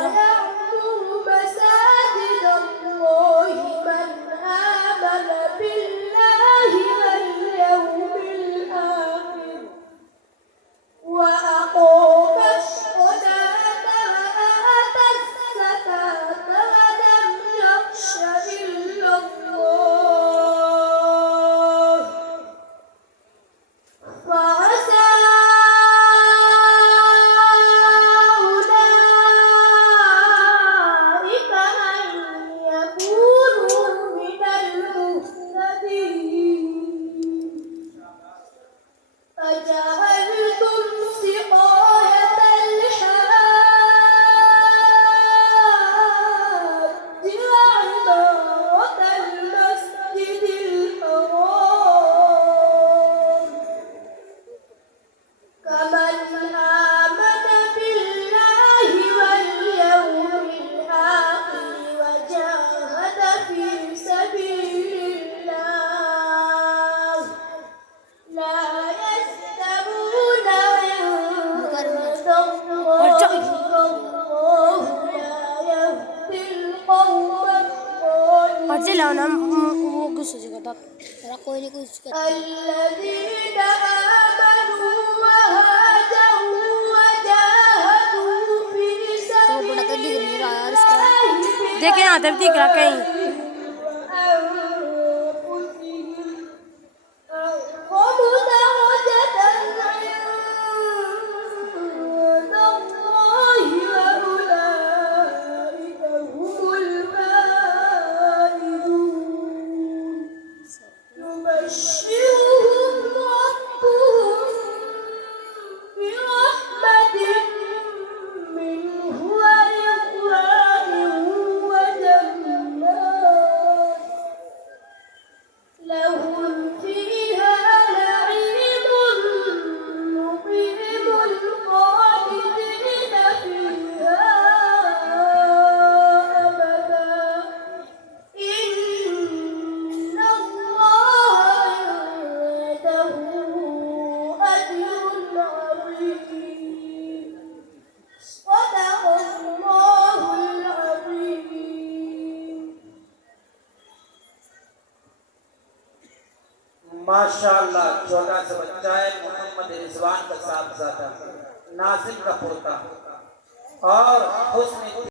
يعمر مساجد الله من آمن بالله واليوم الآخر وأقام الصلاة وآتى الزكاة ولم يخش إلا الله فعسى أولئك أن يكونوا من المهتدين أجعلتم سقاية الحاج وعمارة المسجد الحرام كمن آمن بالله واليوم الآخر وجاهد في سبيل الله لا يستوون عند الله والله لا يهدي القوم الذين آمنوا وهاجروا وجاهدوا في سبيل الله देखें यहाँ तक दिख रहा कहीं يبشرهم ربهم برحمة منه ورضوان وجنات لهم فيها نعيم مقيم خالدين فيها أبدا إن الله عنده أجر عظيم صدق الله العظيم माशाअल्लाह छोटा सा बच्चा है मोहम्मद रिजवान का साहबजादा नासिर का पोता और हुस्न